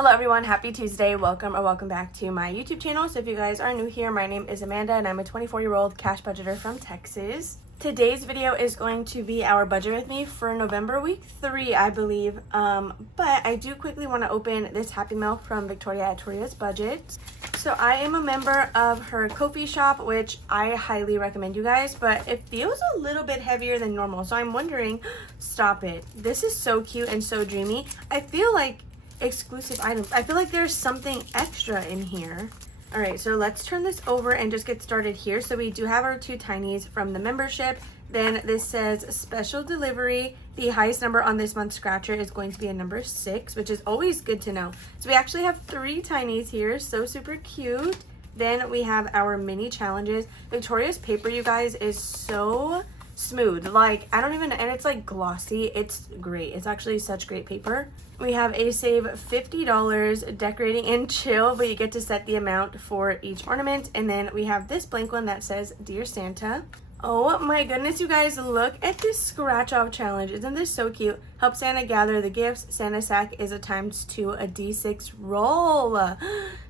Hello everyone, happy Tuesday. Welcome back to my YouTube channel. So if you guys are new here, my name is Amanda and I'm a 24-year-old cash budgeter from Texas. Today's video is going to be our budget with me for November week 3, I believe. But I do quickly want to open this Happy Mail from Victoria at Toria's Budget. So I am a member of her Ko-fi shop, which I highly recommend you guys, but it feels a little bit heavier than normal. So I'm wondering, stop it. This is so cute and so dreamy. I feel like exclusive items. I feel like there's something extra in here. All right, so let's turn this over and just get started here. So we do have our two tinies from the membership. Then this says special delivery. The highest number on this month's scratcher is going to be a number 6, which is always good to know. So we actually have 3 tinies here, so super cute. Then we have our mini challenges. Victoria's paper, you guys, is so smooth. Like, I don't even, and it's like glossy. It's great. It's actually such great paper. We have a save $50 decorating and chill, but you get to set the amount for each ornament. And then we have this blank one that says Dear Santa. Oh my goodness, you guys, look at this scratch off challenge. Isn't this so cute? Help Santa gather the gifts. Santa sack is a ×2 a D6 roll.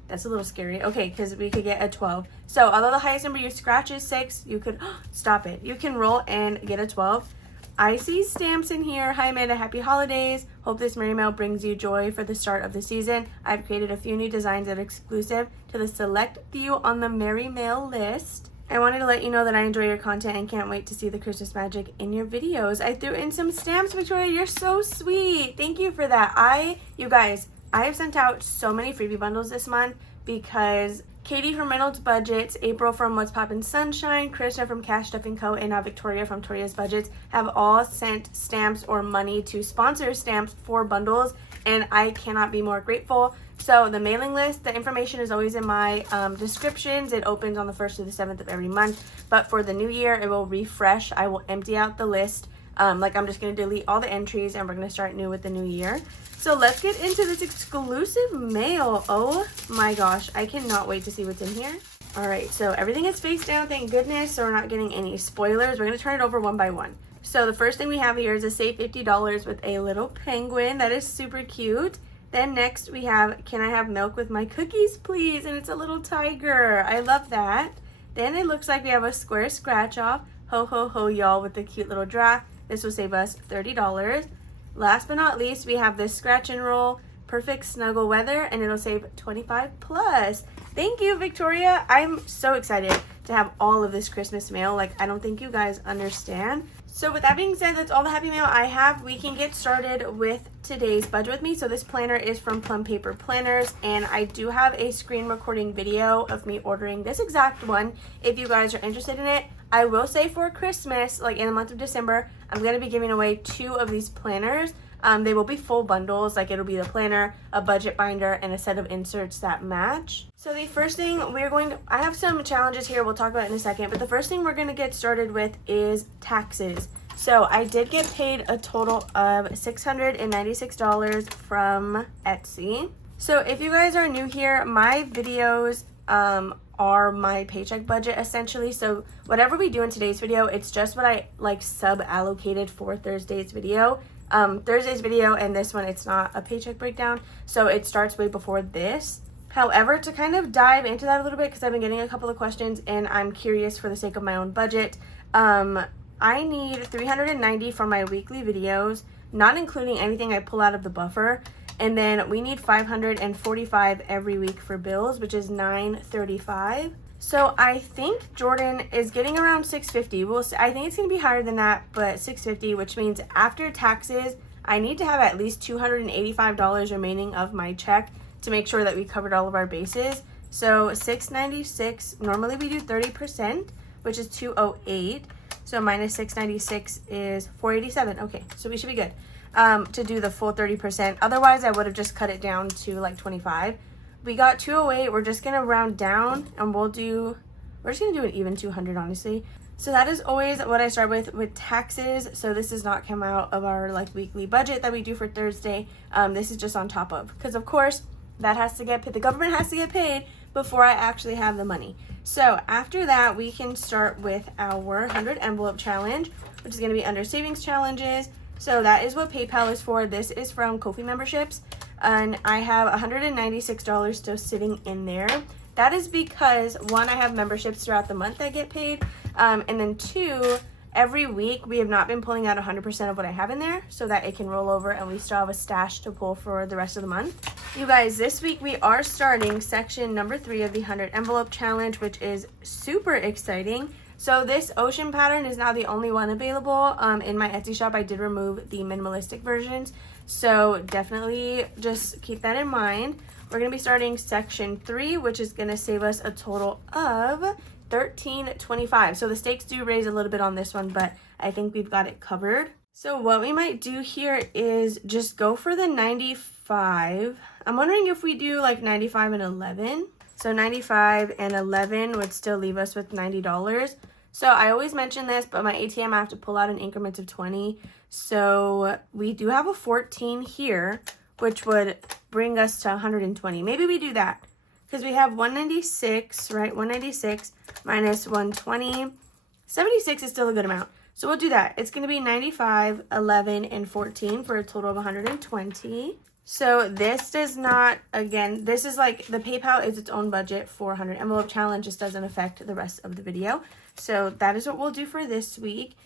That's a little scary. Okay, because we could get a 12. So although the highest number you scratch is 6, you could stop it. You can roll and get a 12. I see stamps in here. Hi Amanda, happy holidays. Hope this Merry Mail brings you joy for the start of the season. I've created a few new designs that are exclusive to the select few on the Merry Mail list. I wanted to let you know that I enjoy your content and can't wait to see the Christmas magic in your videos. I threw in some stamps, Victoria. You're so sweet. Thank you for that. You guys, I have sent out so many freebie bundles this month because Katie from Reynolds Budgets, April from What's Poppin' Sunshine, Krishna from Cash Stuff & Co, and now Victoria from Toria's Budgets have all sent stamps or money to sponsor stamps for bundles, and I cannot be more grateful. So the mailing list, the information is always in my descriptions. It opens on the 1st to the 7th of every month, but for the new year, it will refresh. I will empty out the list. I'm just going to delete all the entries, and we're going to start new with the new year. So let's get into this exclusive mail. Oh my gosh, I cannot wait to see what's in here. All right, so everything is face down, thank goodness, so we're not getting any spoilers. We're going to turn it over one by one. So the first thing we have here is a save $50 with a little penguin. That is super cute. Then next we have, can I have milk with my cookies, please? And it's a little tiger. I love that. Then it looks like we have a square scratch off. Ho, ho, ho, y'all, with the cute little giraffe. This will save us $30. Last but not least, we have this scratch and roll, perfect snuggle weather, and it'll save 25 plus. Thank you, Victoria. I'm so excited to have all of this Christmas mail. Like, I don't think you guys understand. So with that being said, that's all the happy mail I have. We can get started with today's budget with me. So this planner is from Plum Paper Planners, and I do have a screen recording video of me ordering this exact one. If you guys are interested in it, I will say for Christmas, like in the month of December, I'm going to be giving away 2 of these planners. They will be full bundles, like it'll be the planner, a budget binder, and a set of inserts that match. So the first thing I have some challenges here we'll talk about in a second, but the first thing we're going to get started with is taxes. So I did get paid a total of $696 from Etsy. So if you guys are new here, my videos are my paycheck budget essentially. So whatever we do in today's video, it's just what I like sub-allocated for Thursday's video. Thursday's video and this one, it's not a paycheck breakdown, so it starts way before this. However, to kind of dive into that a little bit, because I've been getting a couple of questions and I'm curious for the sake of my own budget, I need $390 for my weekly videos, not including anything I pull out of the buffer. And then we need $545 every week for bills, which is $935. So I think Jordan is getting around $650. We'll see. I think it's going to be higher than that, but $650, which means after taxes, I need to have at least $285 remaining of my check to make sure that we covered all of our bases. So $696, normally we do 30%, which is $208. So minus $696 is $487. Okay, so we should be good to do the full 30%. Otherwise, I would have just cut it down to like 25. We got 208. We're just gonna round down, and we're just gonna do an even 200, honestly. So that is always what I start with taxes. So this does not come out of our like weekly budget that we do for Thursday. This is just on top of, because of course that has to get paid. The government has to get paid before I actually have the money. So after that, we can start with our 100 envelope challenge, which is gonna be under savings challenges. So that is what PayPal is for. This is from Ko-fi memberships. and I have $196 still sitting in there. That is because, one, I have memberships throughout the month that get paid, and then two, every week we have not been pulling out 100% of what I have in there so that it can roll over and we still have a stash to pull for the rest of the month. You guys, this week we are starting section number 3 of the 100 envelope challenge, which is super exciting. So this ocean pattern is now the only one available. In my Etsy shop, I did remove the minimalistic versions. So definitely just keep that in mind. We're going to be starting section 3, which is going to save us a total of $13.25. So the stakes do raise a little bit on this one, but I think we've got it covered. So what we might do here is just go for the 95. I'm wondering if we do like 95 and 11. So 95 and 11 would still leave us with $90. So I always mention this, but my ATM I have to pull out in increments of 20. So we do have a 14 here, which would bring us to 120. Maybe we do that because we have 196, right? 196 minus 120. 76 is still a good amount. So we'll do that. It's going to be 95, 11, and 14 for a total of 120. So this does not, again, this is like the PayPal is its own budget for 100 envelope challenge. Just doesn't affect the rest of the video. So that is what we'll do for this week.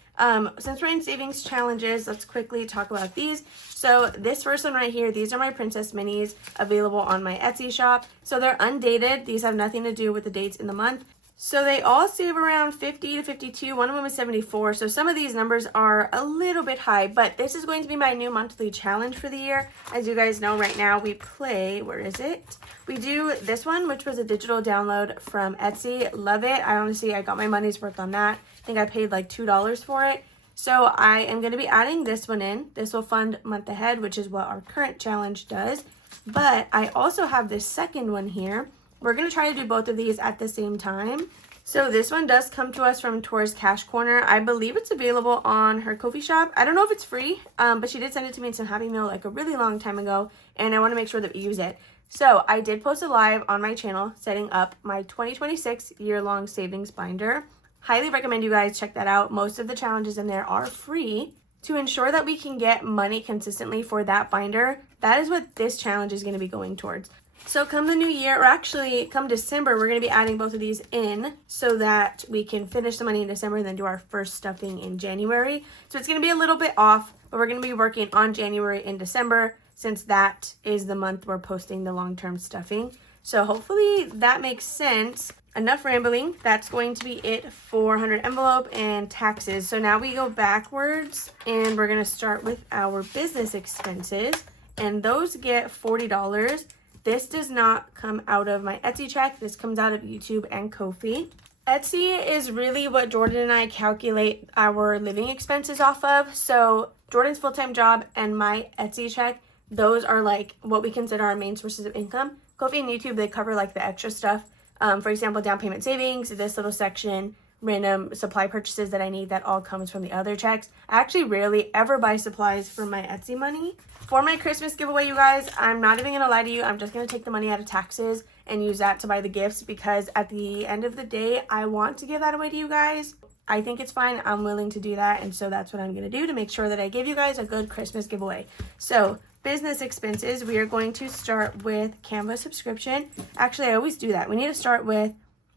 Since we're in savings challenges, let's quickly talk about these. So this first one right here, these are my princess minis available on my Etsy shop. So they're undated. These have nothing to do with the dates in the month. So they all save around 50 to 52. One of them is 74. So some of these numbers are a little bit high, but this is going to be my new monthly challenge for the year. As you guys know, right now we play, where is it? We do this one, which was a digital download from Etsy. Love it. I got my money's worth on that. I think I paid like $2 for it. So I am going to be adding this one in. This will fund month ahead, which is what our current challenge does. But I also have this second one here. We're going to try to do both of these at the same time. So this one does come to us from Tor's Cash Corner. I believe it's available on her Ko-fi shop. I don't know if it's free, but she did send it to me in some Happy Meal like a really long time ago, and I want to make sure that we use it. So I did post a live on my channel setting up my 2026 year-long savings binder. Highly recommend you guys check that out. Most of the challenges in there are free. To ensure that we can get money consistently for that binder, that is what this challenge is going to be going towards. So come the new year, or actually come December, we're going to be adding both of these in so that we can finish the money in December and then do our first stuffing in January. So it's going to be a little bit off, but we're going to be working on January and December since that is the month we're posting the long-term stuffing. So hopefully that makes sense. Enough rambling. That's going to be it for 100 envelope and taxes. So now we go backwards and we're going to start with our business expenses, and those get $40. This does not come out of my Etsy check. This comes out of YouTube and Ko-fi. Etsy is really what Jordan and I calculate our living expenses off of. So Jordan's full-time job and my Etsy check, those are like what we consider our main sources of income. Ko-fi and YouTube, they cover like the extra stuff. For example, down payment savings, this little section, random supply purchases that I need, that all comes from the other checks. I actually rarely ever buy supplies from my Etsy money. For my Christmas giveaway, you guys, I'm not even going to lie to you. I'm just going to take the money out of taxes and use that to buy the gifts because at the end of the day, I want to give that away to you guys. I think it's fine. I'm willing to do that. And so that's what I'm going to do to make sure that I give you guys a good Christmas giveaway. So business expenses, we are going to start with Canva subscription. Actually, I always do that. We need to start with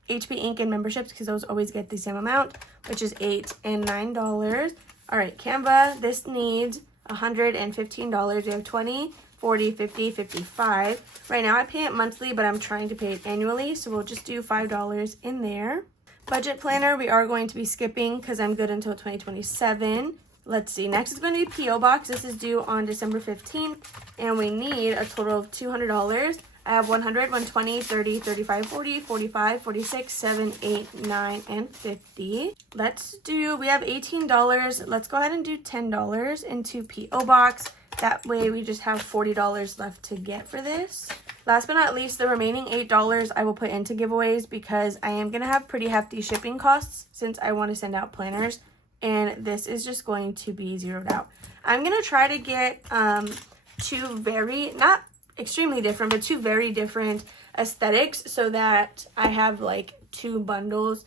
HP Ink and memberships because those always get the same amount, which is $8 and $9. All right, Canva, this needs $115. We have 20, 40, 50, 55. Right now I pay it monthly, but I'm trying to pay it annually, so we'll just do $5 in there. Budget planner, we are going to be skipping because I'm good until 2027. Let's see, next is going to be P.O. Box. This is due on December 15th, and we need a total of $200. I have 100, 120, 30, 35, 40, 45, 46, 7, 8, 9, and 50. We have $18. Let's go ahead and do $10 into P.O. Box. That way we just have $40 left to get for this. Last but not least, the remaining $8 I will put into giveaways because I am going to have pretty hefty shipping costs since I want to send out planners. And this is just going to be zeroed out. I'm going to try to get two very, not extremely different, but two very different aesthetics so that I have like two bundles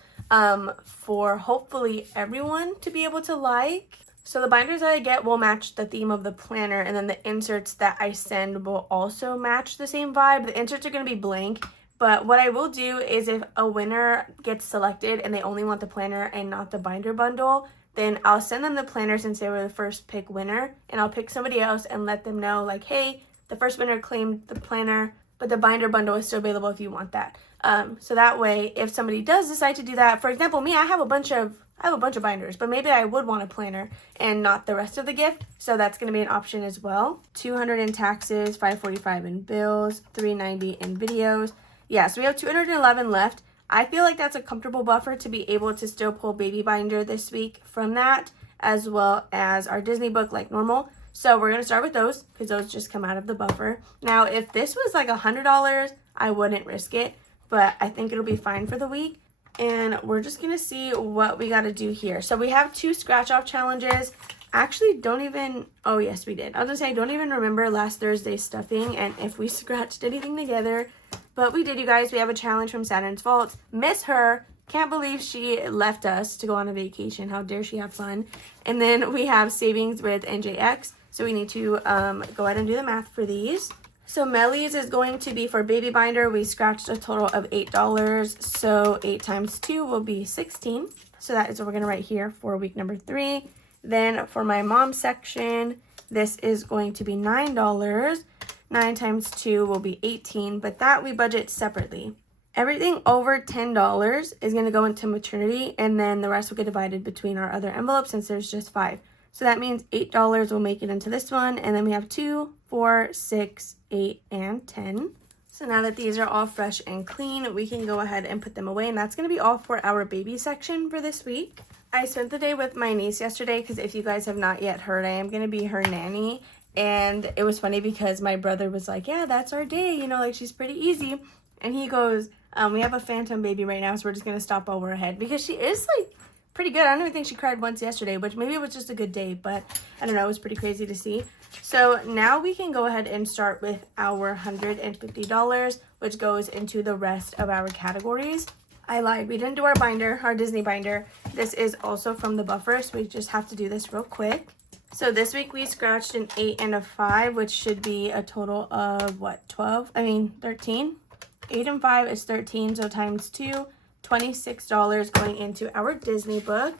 for hopefully everyone to be able to like. So the binders that I get will match the theme of the planner, and then the inserts that I send will also match the same vibe. The inserts are going to be blank, but what I will do is if a winner gets selected and they only want the planner and not the binder bundle, then I'll send them the planner since they were the first pick winner, and I'll pick somebody else and let them know like, hey, the first winner claimed the planner, but the binder bundle is still available if you want that. So that way, if somebody does decide to do that, for example, me, I have a bunch of binders, but maybe I would want a planner and not the rest of the gift. So that's going to be an option as well. $200 in taxes, $545 in bills, $390 in videos. Yeah, so we have 211 left. I feel like that's a comfortable buffer to be able to still pull baby binder this week from that, as well as our Disney book like normal. So we're going to start with those because those just come out of the buffer. Now, if this was like $100, I wouldn't risk it, but I think it'll be fine for the week. And we're just going to see what we got to do here. So we have 2 scratch off challenges. Actually, don't even, oh yes, we did. I was going to say, I don't even remember last Thursday's stuffing and if we scratched anything together, but we did, you guys. We have a challenge from Saturn's Vault. Miss her. Can't believe she left us to go on a vacation. How dare she have fun? And then we have savings with NJX. So we need to go ahead and do the math for these. So Melly's is going to be for baby binder. We scratched a total of $8. So 8 times 2 will be 16. So that is what we're going to write here for week number 3. Then for my mom section, this is going to be $9. 9 times 2 will be 18, but that we budget separately. Everything over $10 is going to go into maternity, and then the rest will get divided between our other envelopes since there's just 5. So that means $8 will make it into this one, and then we have 2, 4, 6, 8, and 10. So now that these are all fresh and clean, we can go ahead and put them away, and that's going to be all for our baby section for this week. I spent the day with my niece yesterday because if you guys have not yet heard, I am going to be her nanny, and it was funny because my brother was like, yeah, that's our day, you know, like she's pretty easy, and he goes, we have a phantom baby right now, so we're just going to stop while we're ahead because she is like pretty good. I don't even think she cried once yesterday, which maybe it was just a good day, but I don't know, it was pretty crazy to see. So now we can go ahead and start with our $150, which goes into the rest of our categories. I lied, we didn't do our binder, our Disney binder. This is also from the buffer, so we just have to do this real quick. So this week we scratched an 8 and a 5, which should be a total of what, 13? 8 and 5 is 13, so times 2, $26 going into our Disney book,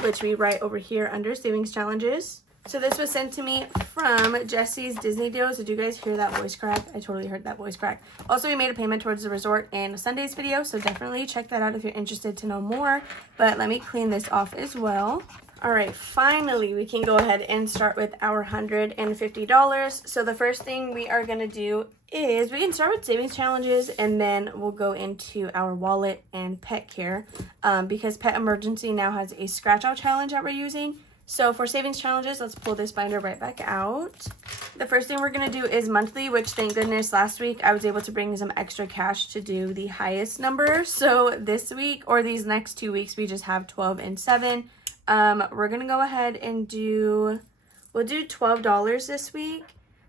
which we write over here under savings challenges. So this was sent to me from Jesse's Disney Deals. Did you guys hear that voice crack? I totally heard that voice crack. Also, we made a payment towards the resort and Sunday's video, so definitely check that out if you're interested to know more. But let me clean this off as well. All right, finally, we can go ahead and start with our $150. So the first thing we are going to do is we can start with savings challenges, and then we'll go into our wallet and pet care because Pet Emergency now has a scratch out challenge that we're using. So for savings challenges, let's pull this binder right back out. The first thing we're going to do is monthly, which thank goodness last week I was able to bring some extra cash to do the highest number. So this week or these next 2 weeks, we just have 12 and 7. We're going to go ahead and we'll do $12 this week.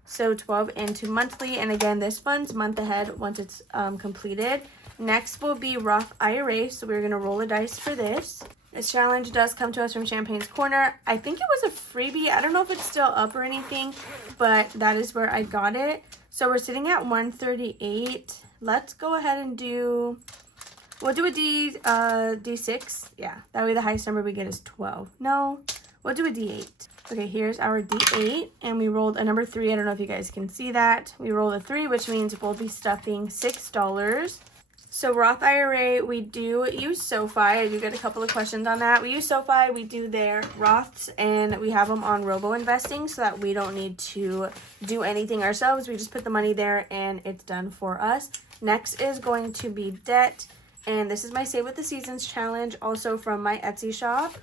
So 12 into monthly. And again, this funds month ahead once it's completed. Next will be Roth IRA. So we're going to roll a dice for this. This challenge does come to us from Champagne's Corner. I think it was a freebie. I don't know if it's still up or anything, but that is where I got it. So we're sitting at 138. Let's go ahead and we'll do a D6. Yeah, that way the highest number we get is 12. No, we'll do a D8. Okay, here's our D8, and we rolled a number 3. I don't know if you guys can see that. We rolled a 3, which means we'll be stuffing $6. So Roth IRA, we do use SoFi. I do get a couple of questions on that. We use SoFi, we do their Roths, and we have them on robo-investing so that we don't need to do anything ourselves. We just put the money there, and it's done for us. Next is going to be debt, and this is my Save with the Seasons challenge, also from my Etsy shop.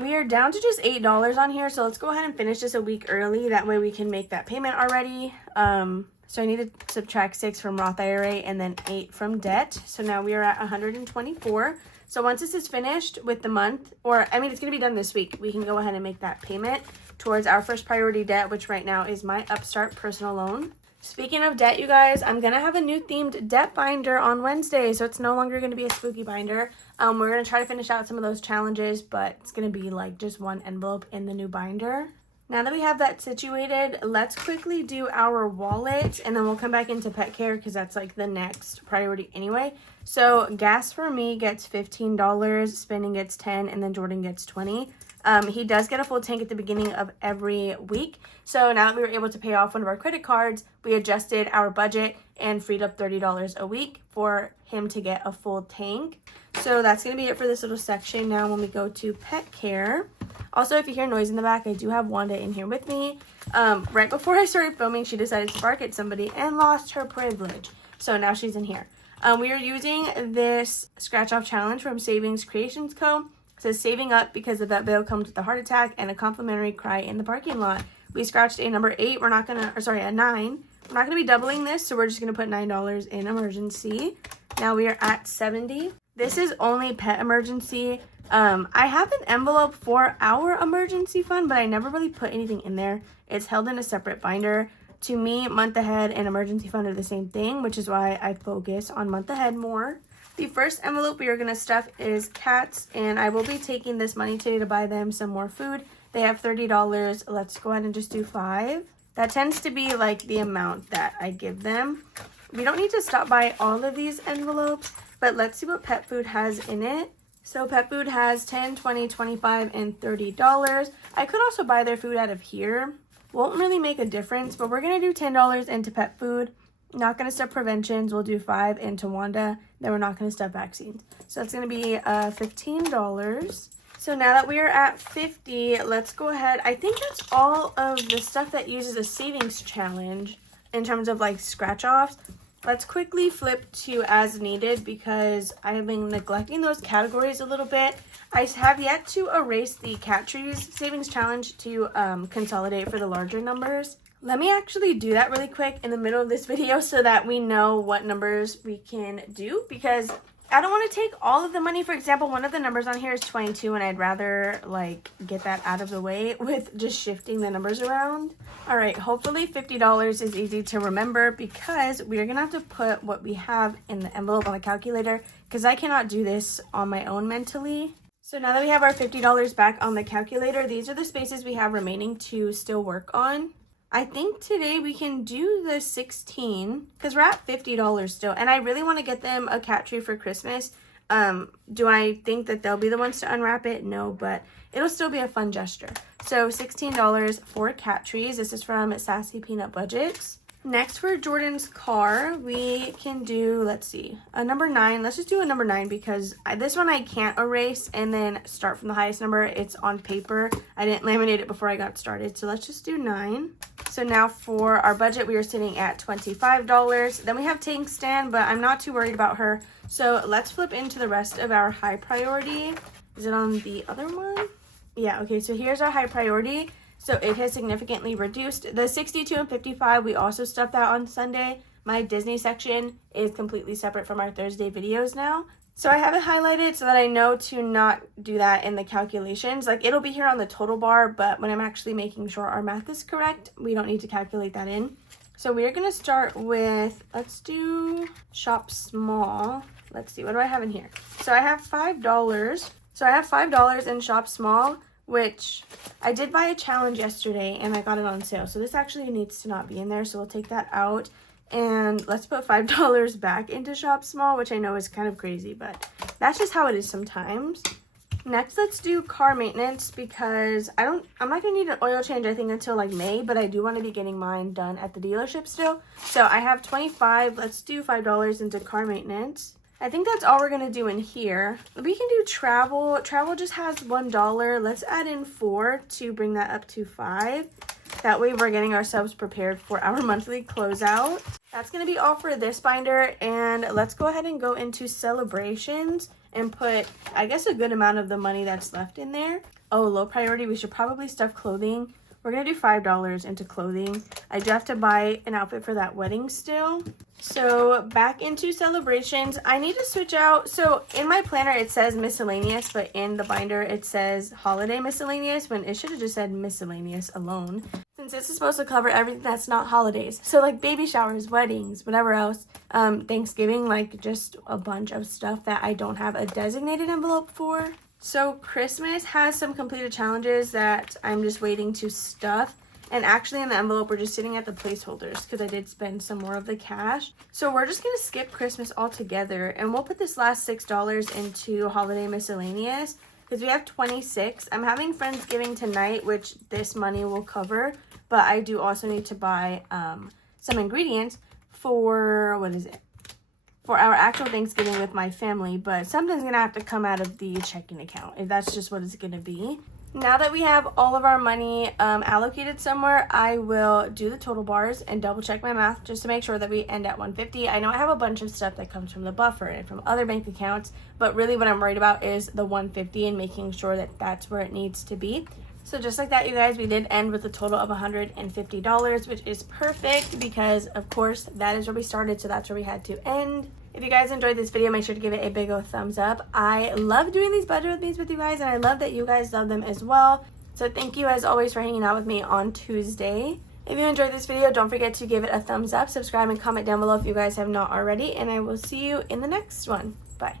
We are down to just $8 on here, so let's go ahead and finish this a week early. That way we can make that payment already. So I need to subtract 6 from Roth IRA and then 8 from debt. So now we are at 124. So once this is finished with the month, it's going to be done this week, we can go ahead and make that payment towards our first priority debt, which right now is my Upstart personal loan. Speaking of debt, you guys, I'm going to have a new themed debt binder on Wednesday, so it's no longer going to be a spooky binder. We're going to try to finish out some of those challenges, but it's going to be like just one envelope in the new binder. Now that we have that situated, let's quickly do our wallet, and then we'll come back into pet care because that's like the next priority anyway. So gas for me gets $15, spending gets $10, and then Jordan gets $20. He does get a full tank at the beginning of every week. So now that we were able to pay off one of our credit cards, we adjusted our budget and freed up $30 a week for him to get a full tank. So that's going to be it for this little section. Now when we go to pet care, also if you hear noise in the back, I do have Wanda in here with me. Right before I started filming, she decided to bark at somebody and lost her privilege. So now she's in here. We are using this scratch off challenge from Savings Creations Co. It says saving up because the vet bill comes with a heart attack and a complimentary cry in the parking lot. We scratched a number 8. We're not gonna, or sorry, a 9. We're not gonna be doubling this, so we're just gonna put $9 in emergency. Now we are at 70. This is only pet emergency. I have an envelope for our emergency fund, but I never really put anything in there. It's held in a separate binder. To me, month ahead and emergency fund are the same thing, which is why I focus on month ahead more. The first envelope we are going to stuff is cats, and I will be taking this money today to buy them some more food. They have $30. Let's go ahead and just do 5. That tends to be like the amount that I give them. We don't need to stop by all of these envelopes, but let's see what pet food has in it. So pet food has $10, $20, $25, and $30. I could also buy their food out of here. Won't really make a difference, but we're going to do $10 into pet food. Not going to stuff preventions. We'll do 5 into Wanda. Then we're not going to stuff vaccines. So it's going to be $15. So now that we are at 50, let's go ahead. I think that's all of the stuff that uses a savings challenge in terms of like scratch offs. Let's quickly flip to as needed because I have been neglecting those categories a little bit. I have yet to erase the cat trees savings challenge to consolidate for the larger numbers. Let me actually do that really quick in the middle of this video so that we know what numbers we can do, because I don't want to take all of the money. For example, one of the numbers on here is 22, and I'd rather like get that out of the way with just shifting the numbers around. All right, hopefully $50 is easy to remember because we're gonna have to put what we have in the envelope on the calculator because I cannot do this on my own mentally. So now that we have our $50 back on the calculator, these are the spaces we have remaining to still work on. I think today we can do the 16 because we're at $50 still, and I really want to get them a cat tree for Christmas. Do I think that they'll be the ones to unwrap it? No, but it'll still be a fun gesture. So $16 for cat trees. This is from Sassy Peanut Budgets. Next, for Jordan's car, we can do, let's see, a number 9. Let's just do a number 9 because this one I can't erase and then start from the highest number. It's on paper. I didn't laminate it before I got started. So let's just do 9. So now for our budget, we are sitting at $25. Then we have Tank Stand, but I'm not too worried about her. So let's flip into the rest of our high priority. Is it on the other one? Yeah, okay, so here's our high priority. So it has significantly reduced. The 62 and 55, we also stuffed that on Sunday. My Disney section is completely separate from our Thursday videos now. So I have it highlighted so that I know to not do that in the calculations. Like, it'll be here on the total bar, but when I'm actually making sure our math is correct, we don't need to calculate that in. So we're going to start with, let's do shop small. Let's see, what do I have in here? So I have $5. So I have $5 in shop small, which I did buy a challenge yesterday and I got it on sale. So this actually needs to not be in there. So we'll take that out and let's put $5 back into shop small, which I know is kind of crazy, but that's just how it is sometimes. Next, let's do car maintenance because I'm not gonna need an oil change, I think, until like May, but I do want to be getting mine done at the dealership still. So I have 25. Let's do $5 into car maintenance. I think that's all we're going to do in here. We can do travel. Travel just has $1. Let's add in 4 to bring that up to 5. That way we're getting ourselves prepared for our monthly closeout. That's going to be all for this binder. And let's go ahead and go into celebrations and put, I guess, a good amount of the money that's left in there. Oh, low priority. We should probably stuff clothing. We're going to do $5 into clothing. I do have to buy an outfit for that wedding still. So back into celebrations. I need to switch out. So in my planner, it says miscellaneous, but in the binder, it says holiday miscellaneous when it should have just said miscellaneous alone. Since since this is supposed to cover everything that's not holidays. So like baby showers, weddings, whatever else, Thanksgiving, like just a bunch of stuff that I don't have a designated envelope for. So Christmas has some completed challenges that I'm just waiting to stuff. And actually in the envelope, we're just sitting at the placeholders because I did spend some more of the cash. So we're just going to skip Christmas altogether. And we'll put this last $6 into holiday miscellaneous because we have 26. I'm having Friendsgiving tonight, which this money will cover. But I do also need to buy some ingredients for, for our actual Thanksgiving with my family, but something's gonna have to come out of the checking account, if that's just what it's gonna be. Now that we have all of our money allocated somewhere, I will do the total bars and double check my math just to make sure that we end at 150. I know I have a bunch of stuff that comes from the buffer and from other bank accounts, but really what I'm worried about is the 150 and making sure that that's where it needs to be. So just like that, you guys, we did end with a total of $150, which is perfect because, of course, that is where we started, so that's where we had to end. If you guys enjoyed this video, make sure to give it a big old thumbs up. I love doing these budget with me's with you guys, and I love that you guys love them as well. So thank you, as always, for hanging out with me on Tuesday. If you enjoyed this video, don't forget to give it a thumbs up, subscribe, and comment down below if you guys have not already, and I will see you in the next one. Bye.